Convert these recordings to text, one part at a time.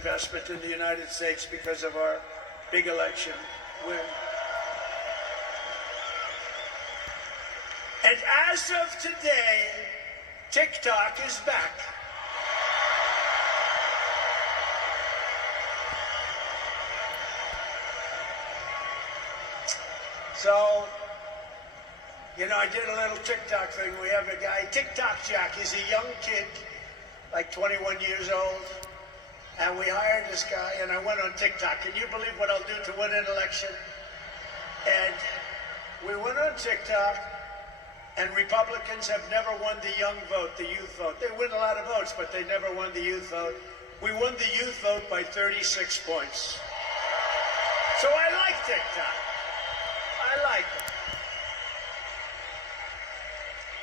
investment in the United States because of our big election win. And as of today, TikTok is back. So, you know, I did a little TikTok thing. We have a guy, TikTok Jack. He's a young kid, like 21 years old. And we hired this guy, and I went on TikTok. Can you believe what I'll do to win an election? And we went on TikTok, and Republicans have never won the young vote, the youth vote. They win a lot of votes, but they never won the youth vote. We won the youth vote by 36 points. So I like TikTok. I like it.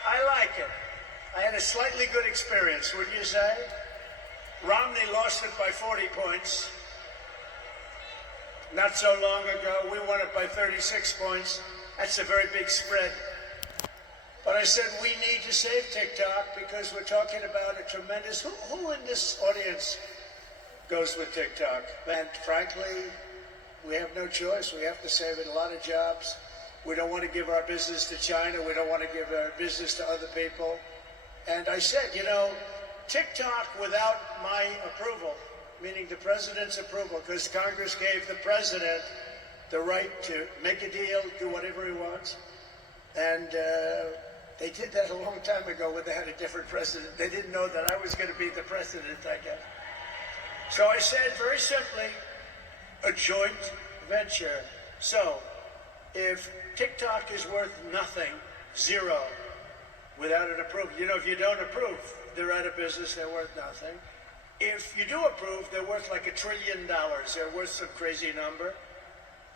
I like it. I had a slightly good experience, wouldn't you say? Romney lost it by 40 points. Not so long ago, we won it by 36 points. That's a very big spread. But I said we need to save TikTok because we're talking about a tremendous... Who in this audience goes with TikTok? And frankly, we have no choice. We have to save it. A lot of jobs. We don't want to give our business to China. We don't want to give our business to other people. And I said, you know, TikTok without my approval, meaning the president's approval, because Congress gave the president the right to make a deal, do whatever he wants. And they did that a long time ago when they had a different president. They didn't know that I was going to be the president, I guess. So I said, very simply, a joint venture. So if TikTok is worth nothing, zero, without an approval, you know, if you don't approve, they're out of business, they're worth nothing. If you do approve, they're worth like $1 trillion. They're worth some crazy number.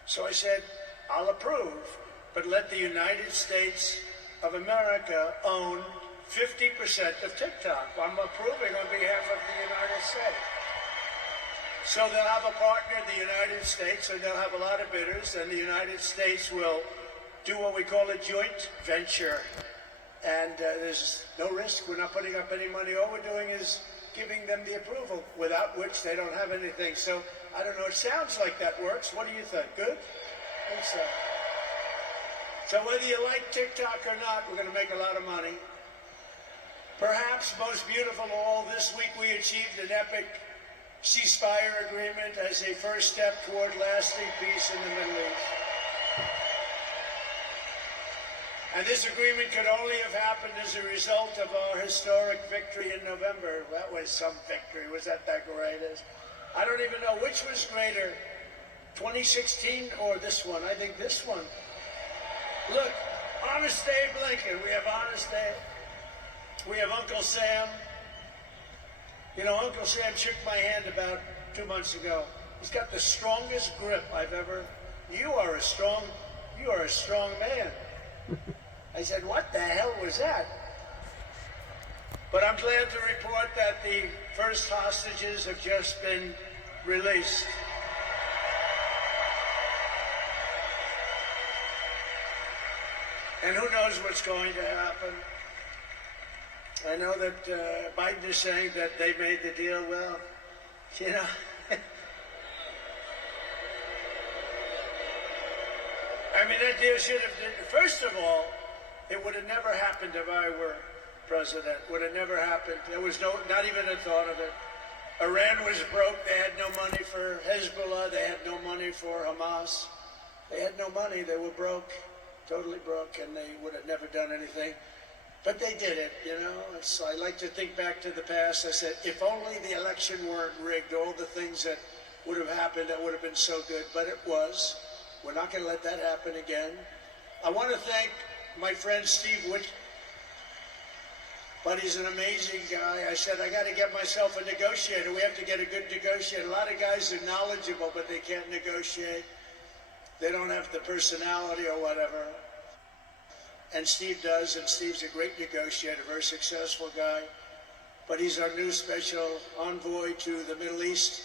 So I said, I'll approve, but let the United States of America own 50% of TikTok. I'm approving on behalf of the United States. So they'll have a partner, the United States, and they'll have a lot of bidders, and the United States will do what we call a joint venture. And there's no risk. We're not putting up any money. All we're doing is giving them the approval, without which they don't have anything. So, I don't know, it sounds like that works. What do you think? Good? I think so. So whether you like TikTok or not, we're going to make a lot of money. Perhaps most beautiful of all, this week we achieved an epic ceasefire agreement as a first step toward lasting peace in the Middle East. And this agreement could only have happened as a result of our historic victory in November. That was some victory. Was that greatest? I don't even know which was greater, 2016 or this one. I think this one. Look, Honest Abe Lincoln. We have Honest Abe. We have Uncle Sam. You know, Uncle Sam shook my hand about 2 months ago. He's got the strongest grip I've ever... You are a strong man. I said, what the hell was that? But I'm glad to report that the first hostages have just been released. And who knows what's going to happen. I know that Biden is saying that they made the deal. Well, you know, I mean, that deal should have, first of all, it would have never happened if I were president. Would have never happened. There was not even a thought of it. Iran was broke. They had no money for Hezbollah. They had no money for Hamas. They had no money. They were broke, totally broke, and they would have never done anything. But they did it, you know. So I like to think back to the past. I said, if only the election weren't rigged, all the things that would have happened, that would have been so good. But it was. We're not going to let that happen again. I want to thank my friend Steve Whitcomb. But he's an amazing guy. I said, I got to get myself a negotiator. We have to get a good negotiator. A lot of guys are knowledgeable, but they can't negotiate. They don't have the personality or whatever. And Steve does, and Steve's a great negotiator, very successful guy. But he's our new special envoy to the Middle East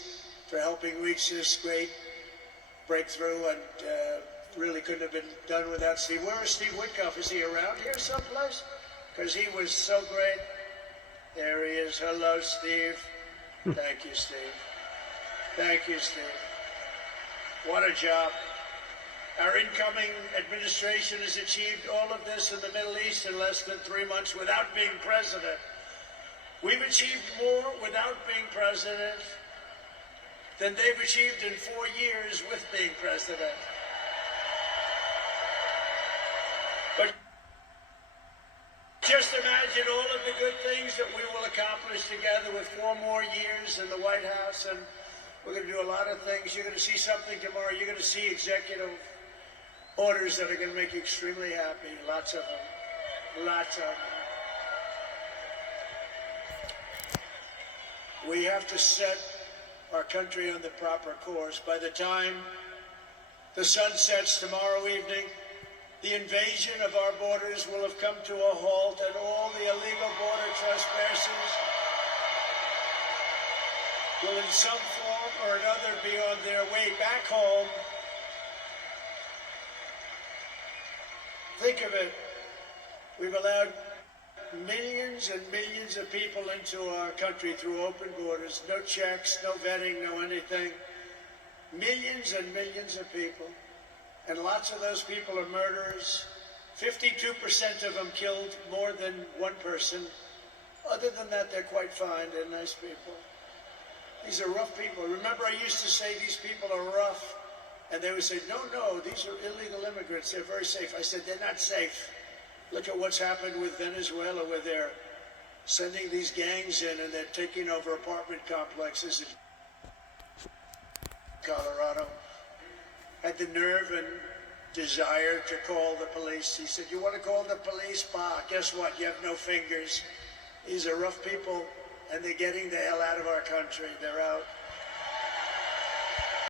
for helping reach this great breakthrough, and really couldn't have been done without Steve. Where is Steve Witkoff? Is he around here someplace? Because he was so great. There he is. Hello, Steve. Thank you, Steve. Thank you, Steve. What a job. Our incoming administration has achieved all of this in the Middle East in less than 3 months without being president. We've achieved more without being president than they've achieved in 4 years with being president. But just imagine all of the good things that we will accomplish together with 4 more years in the White House, and we're going to do a lot of things. You're going to see something tomorrow. You're going to see executive orders that are going to make you extremely happy. Lots of them. Lots of them. We have to set our country on the proper course. By the time the sun sets tomorrow evening, the invasion of our borders will have come to a halt, and all the illegal border trespassers will in some form or another be on their way back home. Think of it. We've allowed millions and millions of people into our country through open borders, no checks, no vetting, no anything. Millions and millions of people. And lots of those people are murderers. 52% of them killed more than one person. Other than that, they're quite fine. They're nice people. These are rough people. Remember, I used to say these people are rough. And they would say, no, these are illegal immigrants. They're very safe. I said, they're not safe. Look at what's happened with Venezuela, where they're sending these gangs in and they're taking over apartment complexes in Colorado. Had the nerve and desire to call the police. He said, you want to call the police? Bah, guess what? You have no fingers. These are rough people, and they're getting the hell out of our country. They're out.